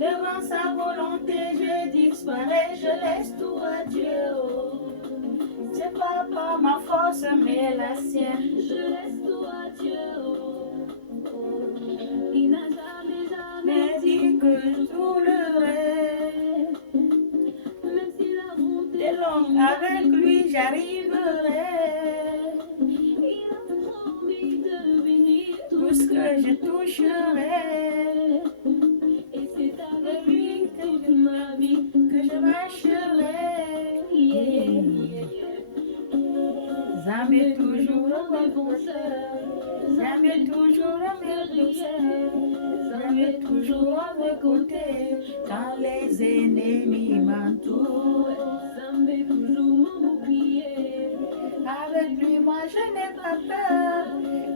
Devant sa volonté, je disparais, je laisse tout à Dieu. Oh. C'est pas par ma force, mais la sienne. Je laisse tout à Dieu. Oh. Il n'a jamais dit que je roulerai. Même si la route est longue, avec lui j'arriverai. Il a promis de bénir tout ce que je toucherai. Et c'est avec lui toute ma vie que je marcherai. Yeah, yeah, yeah. Jamais toujours mes penseurs, jamais toujours mes douceurs, jamais toujours à mes côtés quand les ennemis m'entourent. Jamais toujours mon bouclier. Avec lui, moi je n'ai pas peur,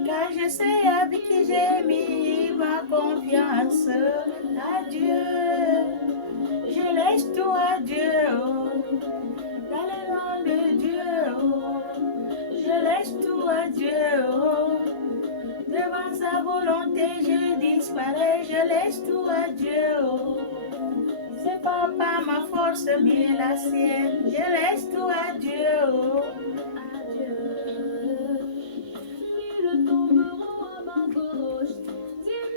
car je sais avec qui j'ai mis ma confiance. Adieu, je laisse tout à Dieu, oh. Dans les mains de Dieu, oh. Je laisse tout à Dieu, oh. Devant sa volonté, je disparais, je laisse tout à Dieu, oh. C'est pas par ma force, mais la sienne, je laisse tout à Dieu, oh. Mille tomberont à ma gauche,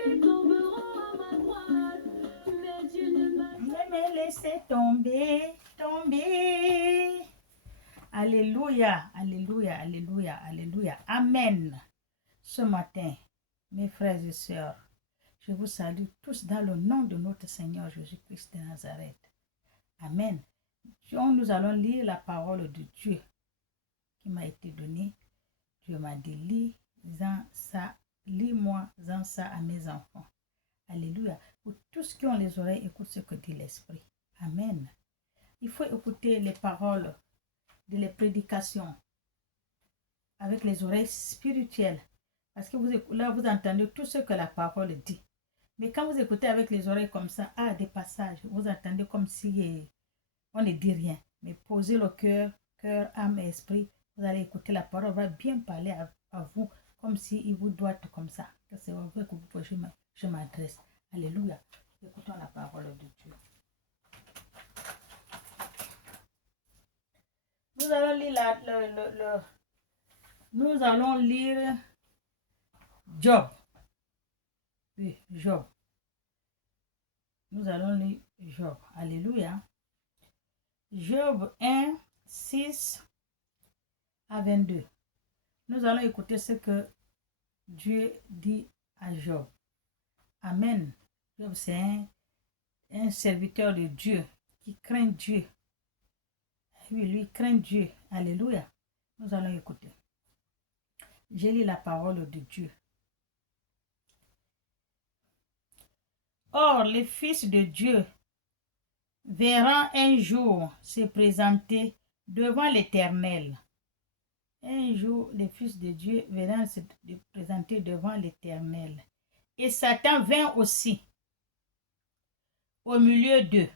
10 000 tomberont à ma droite, mais Dieu ne m'a jamais laissé tomber, tomber. Alléluia, alléluia, alléluia, alléluia. Amen. Ce matin, mes frères et sœurs, je vous salue tous dans le nom de notre Seigneur Jésus-Christ de Nazareth. Amen. Nous allons lire la parole de Dieu qui m'a été donnée. Dieu m'a dit, lis-moi-en ça à mes enfants. Alléluia. Pour tous qui ont les oreilles, écoute ce que dit l'Esprit. Amen. Il faut écouter les paroles de les prédications avec les oreilles spirituelles. Parce que là, vous entendez tout ce que la parole dit. Mais quand vous écoutez avec les oreilles comme ça, des passages, vous entendez comme si on ne dit rien. Mais posez le cœur, âme et esprit, vous allez écouter la parole, va bien parler à vous, comme s'il vous doit être comme ça. C'est vrai que je m'adresse. Alléluia. Écoutons la parole de Dieu. Nous allons lire Job. Oui, Job. Nous allons lire Job. Alléluia. Job 1, 6 à 22. Nous allons écouter ce que Dieu dit à Job. Amen. Job, c'est un serviteur de Dieu qui craint Dieu. Oui, lui craint Dieu. Alléluia. Nous allons écouter. Je lis la parole de Dieu. Or, les fils de Dieu verront un jour se présenter devant l'Éternel. Un jour, les fils de Dieu verront se présenter devant l'Éternel. Et Satan vint aussi au milieu d'eux.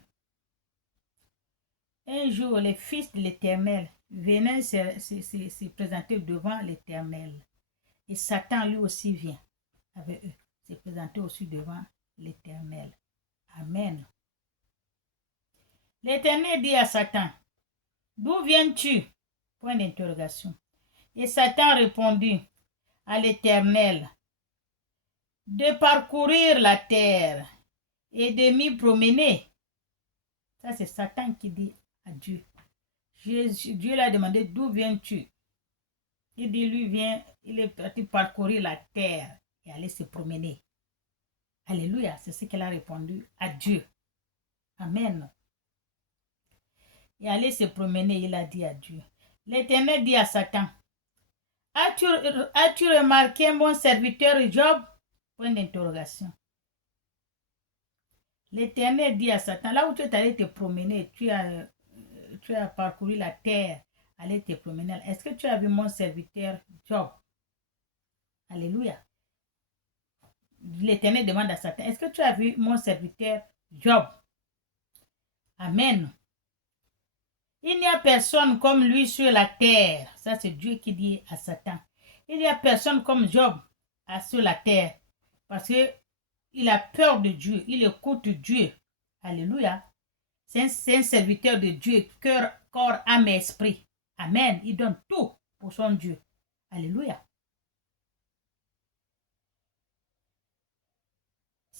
Un jour, les fils de l'Éternel venaient se présenter devant l'Éternel. Et Satan lui aussi vient avec eux, se présenter aussi devant l'Éternel. Amen. L'Éternel dit à Satan, d'où viens-tu? Point d'interrogation. Et Satan répondit à l'Éternel, de parcourir la terre et de m'y promener. Ça, c'est Satan qui dit à Dieu. Dieu lui a demandé, d'où viens-tu? Il dit, lui vient, il est parti parcourir la terre et aller se promener. Alléluia, c'est ce qu'elle a répondu à Dieu. Amen. Et aller se promener, il a dit à Dieu. L'Éternel dit à Satan, as-tu remarqué mon serviteur Job? Point d'interrogation. L'Éternel dit à Satan, là où tu es allé te promener, tu as parcouru la terre, aller te promener. Est-ce que tu as vu mon serviteur Job? Alléluia. L'Éternel demande à Satan, est-ce que tu as vu mon serviteur Job? Amen. Il n'y a personne comme lui sur la terre. Ça, c'est Dieu qui dit à Satan. Il n'y a personne comme Job sur la terre. Parce qu'il a peur de Dieu. Il écoute Dieu. Alléluia. C'est un serviteur de Dieu, cœur, corps, âme et esprit. Amen. Il donne tout pour son Dieu. Alléluia.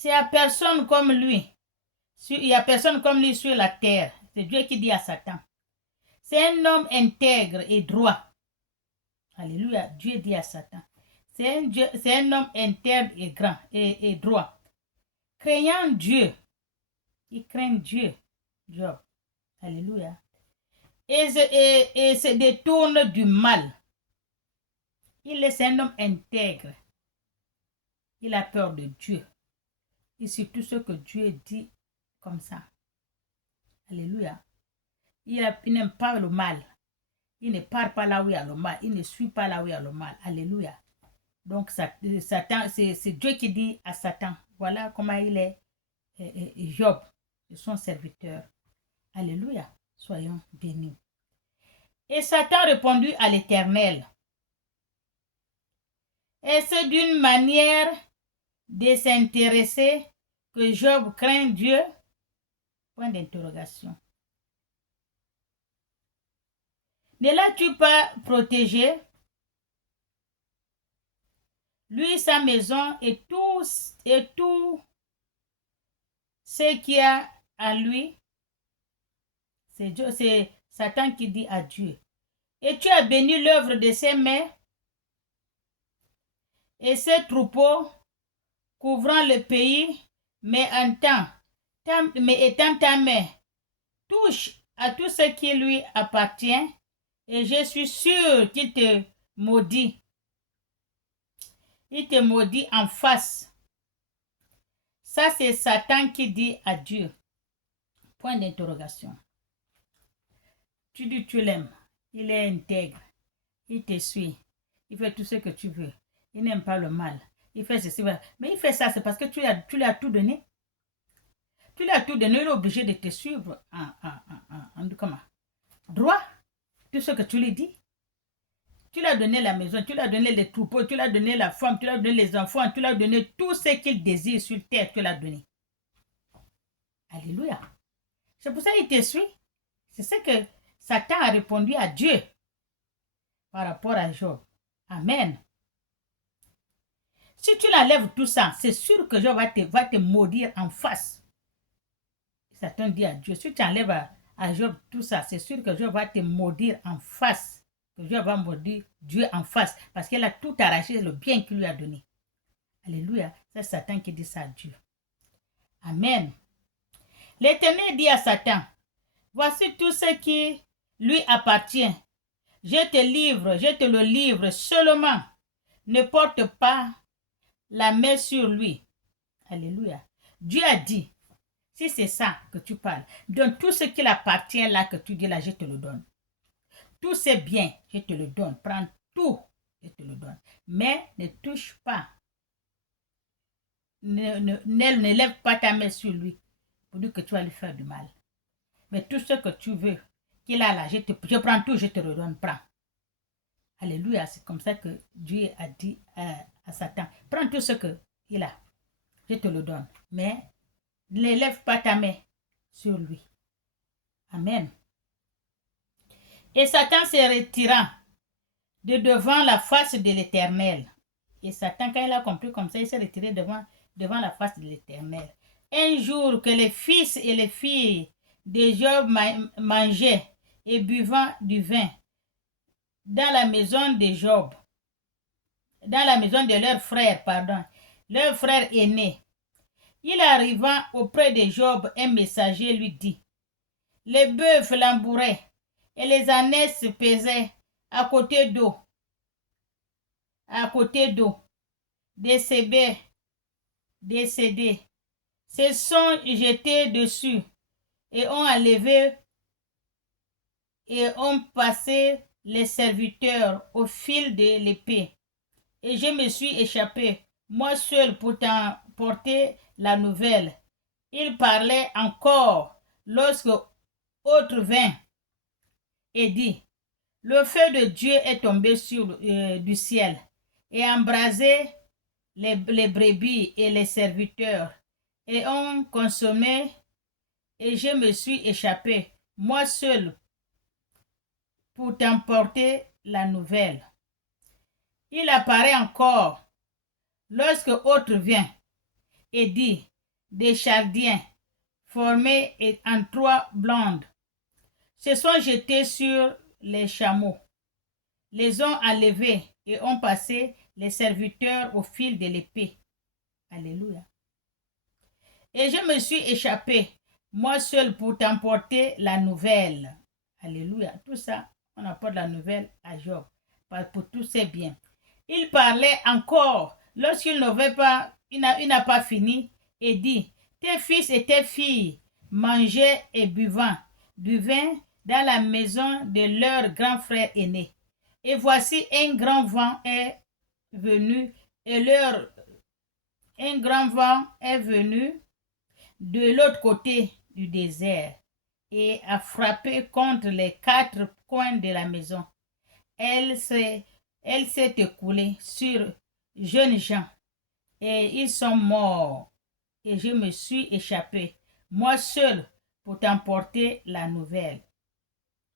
Il n'y a personne comme lui. Il n'y a personne comme lui sur la terre. C'est Dieu qui dit à Satan. C'est un homme intègre et droit. Alléluia. Dieu dit à Satan. C'est un homme intègre et grand et droit. Craignant Dieu. Il craint Dieu. Job. Alléluia. Et se détourne du mal. Il est un homme intègre. Il a peur de Dieu. Et surtout ce que Dieu dit comme ça. Alléluia. Il n'aime pas le mal. Il ne part pas là où il y a le mal. Il ne suit pas là où il y a le mal. Alléluia. Donc, Satan, c'est Dieu qui dit à Satan, voilà comment il est Job, son serviteur. Alléluia. Soyons bénis. Et Satan répondit à l'Éternel. Est-ce d'une manière désintéressée que Job craint Dieu? Point d'interrogation. Ne l'as-tu pas protégé? Lui, sa maison et tout ce qu'il y a à lui. C'est Satan qui dit à Dieu. Et tu as béni l'œuvre de ses mains et ses troupeaux couvrant le pays, mais étant ta main touche à tout ce qui lui appartient, et je suis sûr qu'il te maudit. Il te maudit en face. Ça, c'est Satan qui dit à Dieu. Point d'interrogation. Tu dis tu l'aimes. Il est intègre. Il te suit. Il fait tout ce que tu veux. Il n'aime pas le mal. Il fait ceci. Mais il fait ça, c'est parce que tu lui as tout donné. Tu lui as tout donné. Il est obligé de te suivre en comment? Droit. Tout ce que tu lui dis. Tu lui as donné la maison, tu lui as donné les troupeaux, tu lui as donné la femme, tu lui as donné les enfants, tu lui as donné tout ce qu'il désire sur terre, tu l'as donné. Alléluia. C'est pour ça qu'il te suit. C'est ce que Satan a répondu à Dieu par rapport à Job. Amen. Si tu l'enlèves tout ça, c'est sûr que Job va te maudire en face. Satan dit à Dieu, si tu enlèves à Job tout ça, c'est sûr que Job va te maudire en face. Que Dieu va maudire Dieu en face parce qu'il a tout arraché, le bien qu'il lui a donné. Alléluia. C'est Satan qui dit ça à Dieu. Amen. L'Éternel dit à Satan, voici tout ce qui lui appartient. Je te le livre seulement. Ne porte pas la main sur lui. Alléluia. Dieu a dit, si c'est ça que tu parles, donne tout ce qui appartient là que tu dis là, je te le donne. Tous ces biens, je te le donne. Prends tout, je te le donne. Mais ne touche pas. Ne lève pas ta main sur lui pour dire que tu vas lui faire du mal. Mais tout ce que tu veux qu'il a là, je prends tout, je te le donne. Prends. Alléluia. C'est comme ça que Dieu a dit à Satan. Prends tout ce qu'il a. Je te le donne. Mais ne lève pas ta main sur lui. Amen. Et Satan se retira de devant la face de l'Éternel. Et Satan, quand il a compris comme ça, il s'est retiré devant la face de l'Éternel. Un jour que les fils et les filles de Job mangeaient et buvant du vin dans la maison de Job, dans la maison de leur frère aîné, il arriva auprès de Job, un messager lui dit, les bœufs lambouraient et les ânes se pesaient à côté d'eau, décédés, se sont jetés dessus et ont enlevé et ont passé les serviteurs au fil de l'épée. Et je me suis échappé, moi seul, pour t'emporter la nouvelle. Il parlait encore lorsque autre vint et dit, le feu de Dieu est tombé du ciel et embrasé les brebis et les serviteurs et ont consumé et je me suis échappé, moi seul, pour t'emporter la nouvelle. Il apparaît encore lorsque autre vient et dit, des Chaldiens, formés en 3 bandes, se sont jetés sur les chameaux, les ont enlevés et ont passé les serviteurs au fil de l'épée. Alléluia. Et je me suis échappé, moi seul, pour t'emporter la nouvelle. Alléluia. Tout ça, on apporte la nouvelle à Job, pour tous ses biens. Il parlait encore, lorsqu'il n'avait pas, il n'a pas fini, et dit, tes fils et tes filles mangeaient et buvaient du vin dans la maison de leur grand frère aîné. Et voici un grand vent est venu, un grand vent est venu de l'autre côté du désert et a frappé contre les 4 coins de la maison. Elle s'est écoulée sur jeunes gens et ils sont morts. Et je me suis échappé, moi seul, pour t'emporter la nouvelle.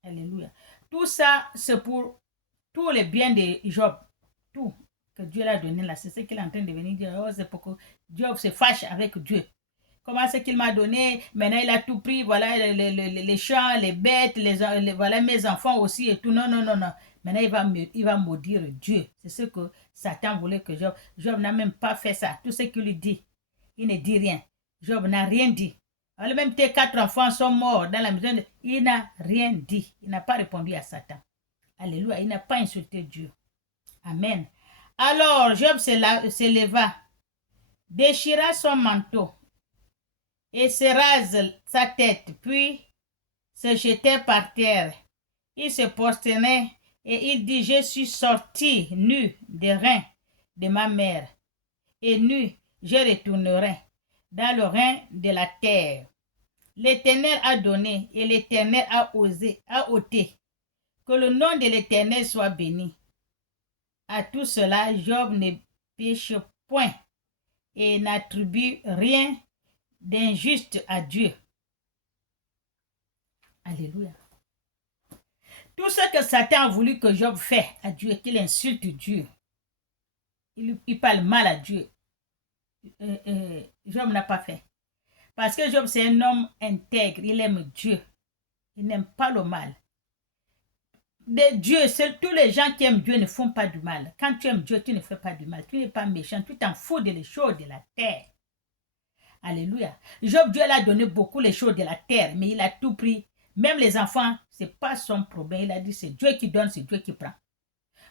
Alléluia. Tout ça, c'est pour tous les biens de Job. Tout que Dieu l'a donné là, c'est ce qu'il est en train de venir dire. Oh, c'est pour que Job se fâche avec Dieu. Comment c'est qu'il m'a donné? Maintenant, il a tout pris. Voilà les champs, les bêtes, voilà mes enfants aussi et tout. Non, non, non, non. Maintenant, il va maudire Dieu. C'est ce que Satan voulait que Job n'a même pas fait ça. Tout ce qu'il lui dit, il ne dit rien. Job n'a rien dit. Alors même tes 4 enfants sont morts dans la maison. Il n'a rien dit. Il n'a pas répondu à Satan. Alléluia. Il n'a pas insulté Dieu. Amen. Alors Job se leva, déchira son manteau et se rase sa tête, puis se jetait par terre. Il se prosternait et il dit, je suis sorti nu des reins de ma mère, et nu je retournerai dans le rein de la terre. L'Éternel a donné et l'Éternel a ôté. Que le nom de l'Éternel soit béni. À tout cela, Job ne péche point et n'attribue rien d'injuste à Dieu. Alléluia. Tout ce que Satan a voulu que Job fait à Dieu, qu'il insulte Dieu, il parle mal à Dieu, Job n'a pas fait. Parce que Job, c'est un homme intègre, il aime Dieu, il n'aime pas le mal. Dieu, tous les gens qui aiment Dieu ne font pas du mal. Quand tu aimes Dieu, tu ne fais pas du mal, tu n'es pas méchant, tu t'en fous des choses de la terre. Alléluia. Job, Dieu l'a donné beaucoup les choses de la terre, mais il a tout pris. Même les enfants, ce n'est pas son problème. Il a dit, c'est Dieu qui donne, c'est Dieu qui prend.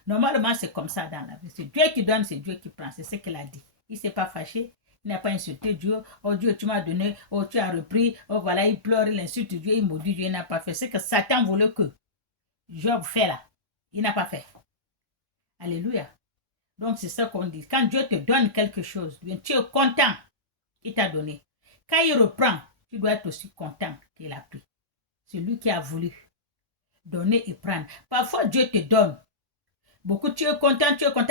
Normalement, c'est comme ça dans la vie. C'est Dieu qui donne, c'est Dieu qui prend. C'est ce qu'il a dit. Il ne s'est pas fâché. Il n'a pas insulté Dieu. Oh Dieu, tu m'as donné. Oh, tu as repris. Oh, voilà, il pleure, il insulte Dieu, il maudit Dieu. Il n'a pas fait. C'est que Satan voulait que Job fait là. Il n'a pas fait. Alléluia. Donc, c'est ça qu'on dit. Quand Dieu te donne quelque chose, tu es content. Il t'a donné. Quand il reprend, tu dois être aussi content qu'il a pris. C'est lui qui a voulu donner et prendre. Parfois, Dieu te donne. Beaucoup, tu es content.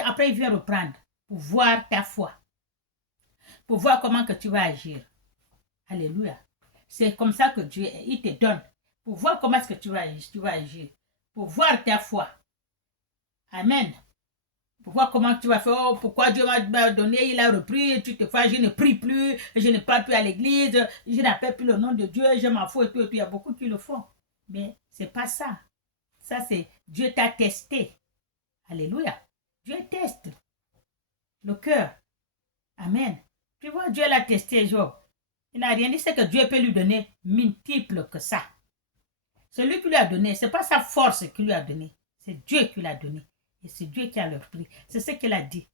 Après, il vient reprendre pour voir ta foi. Pour voir comment que tu vas agir. Alléluia. C'est comme ça que Dieu, il te donne. Pour voir comment est-ce que tu vas agir. Pour voir ta foi. Amen. Pour voir comment tu vas faire. Oh, pourquoi Dieu m'a donné, il a repris, tu te fais, je ne prie plus, je ne parle plus à l'église, je n'appelle plus le nom de Dieu, je m'en fous et tout, et tout. Il y a beaucoup qui le font. Mais ce n'est pas ça. Ça, c'est Dieu t'a testé. Alléluia. Dieu teste le cœur. Amen. Tu vois, Dieu l'a testé, Job. Il n'a rien dit, c'est que Dieu peut lui donner multiple que ça. Celui qui lui a donné, ce n'est pas sa force qui lui a donné. C'est Dieu qui l'a donné. Et c'est Dieu qui a le prix. C'est ce qu'il a dit.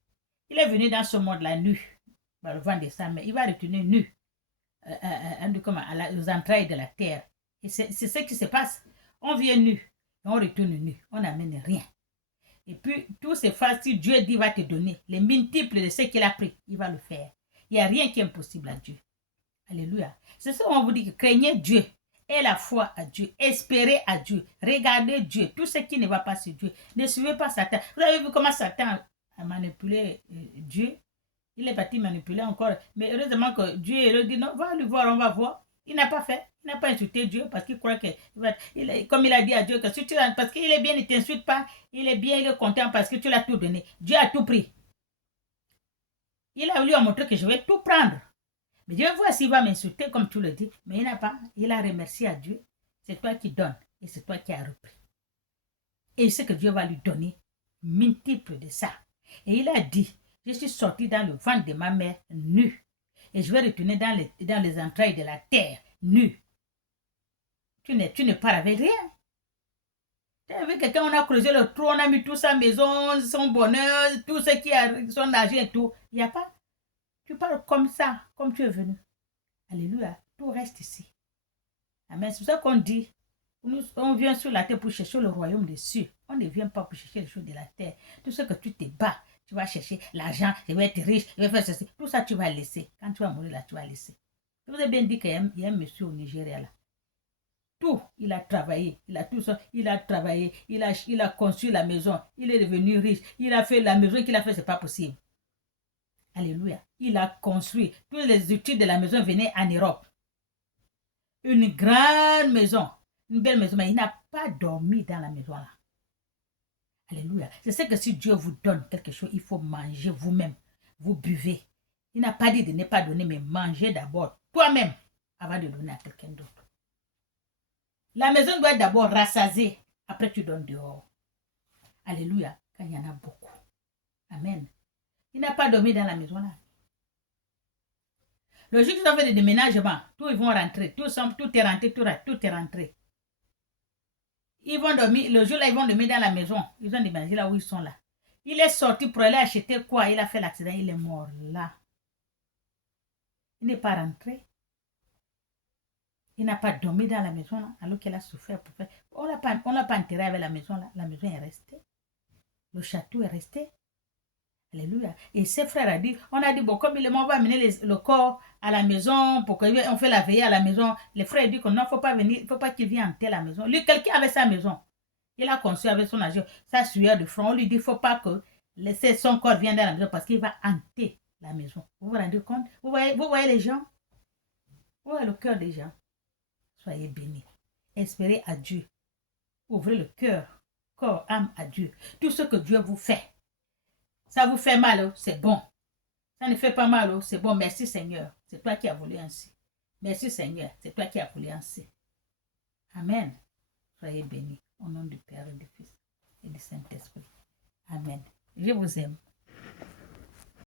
Il est venu dans ce monde-là nu, par le vent de sa main. Il va retourner nu aux entrailles de la terre. Et c'est ce qui se passe. On vient nu, et on retourne nu. On n'amène rien. Et puis, tout se fait, si Dieu dit va te donner les multiples de ce qu'il a pris, il va le faire. Il n'y a rien qui est impossible à Dieu. Alléluia. C'est ça qu'on vous dit, que craignez Dieu. Et la foi à Dieu, espérez à Dieu, regardez Dieu, tout ce qui ne va pas sur Dieu. Ne suivez pas Satan. Vous avez vu comment Satan a manipulé Dieu? Il est parti manipuler encore. Mais heureusement que Dieu lui dit, non, va lui voir, on va voir. Il n'a pas fait. Il n'a pas insulté Dieu parce qu'il croit que, comme il a dit à Dieu, que si tu l'as, parce qu'il est bien, il ne t'insulte pas. Il est bien, il est content parce que tu l'as tout donné. Dieu a tout pris. Il a lui montré que je vais tout prendre. Mais Dieu voit s'il va m'insulter comme tu le dis. Mais il n'a pas. Il a remercié à Dieu. C'est toi qui donnes et c'est toi qui as repris. Et il sait que Dieu va lui donner multiple de ça. Et il a dit, je suis sorti dans le ventre de ma mère nu. Et je vais retourner dans les entrailles de la terre nu. Tu ne pars avec rien. Tu as vu quelqu'un, on a creusé le trou, on a mis tout sa maison, son bonheur, tout ce qui a, son argent et tout. Il n'y a pas. Tu parles comme ça, comme tu es venu. Alléluia. Tout reste ici. Amen. C'est ça qu'on dit. On vient sur la terre pour chercher le royaume des cieux. On ne vient pas pour chercher les choses de la terre. Tout ce que tu te bats, tu vas chercher l'argent, je vais être riche, je vais faire ceci. Tout ça, tu vas laisser. Quand tu vas mourir là, tu vas laisser. Je vous ai bien dit qu'il y a un monsieur au Nigeria là. Tout, il a travaillé, il a tout ça, il a travaillé, il a construit la maison, il est devenu riche, il a fait la maison qu'il a fait, c'est pas possible. Alléluia. Il a construit. Toutes les études de la maison venaient en Europe. Une grande maison, une belle maison, mais il n'a pas dormi dans la maison là. Alléluia. Je sais que si Dieu vous donne quelque chose, il faut manger vous-même. Vous buvez. Il n'a pas dit de ne pas donner, mais manger d'abord toi-même avant de donner à quelqu'un d'autre. La maison doit être d'abord rassasiée. Après, tu donnes dehors. Alléluia. Quand il y en a beaucoup. Amen. Il n'a pas dormi dans la maison là. Le jour qu'ils ont fait des déménagements, tous ils vont rentrer. Tout est rentré, tout est rentré. Ils vont dormir, le jour là, ils vont dormir dans la maison. Ils ont déménagé là où ils sont là. Il est sorti pour aller acheter quoi? Il a fait l'accident, il est mort là. Il n'est pas rentré. Il n'a pas dormi dans la maison là, alors qu'il a souffert pour faire. On ne l'a pas enterré avec la maison là. La maison est restée. Le château est resté. Alléluia. Et ses frères ont dit, on a dit, bon, comme on va amener le corps à la maison, pour qu'on fait la veillée à la maison, les frères ont dit que non, il ne faut pas venir, il ne faut pas qu'il vienne hanter la maison. Lui, quelqu'un avait sa maison. Il a construit avec son argent, sa sueur de front. On lui dit, il ne faut pas que son corps vienne dans la maison parce qu'il va hanter la maison. Vous vous rendez compte? Vous voyez les gens? Vous voyez le cœur des gens? Soyez bénis. Espérez à Dieu. Ouvrez le cœur, corps, âme à Dieu. Tout ce que Dieu vous fait. Ça vous fait mal, c'est bon. Ça ne fait pas mal, c'est bon. Merci Seigneur. C'est toi qui as voulu ainsi. Merci Seigneur. C'est toi qui as voulu ainsi. Amen. Soyez bénis. Au nom du Père et du Fils et du Saint-Esprit. Amen. Je vous aime.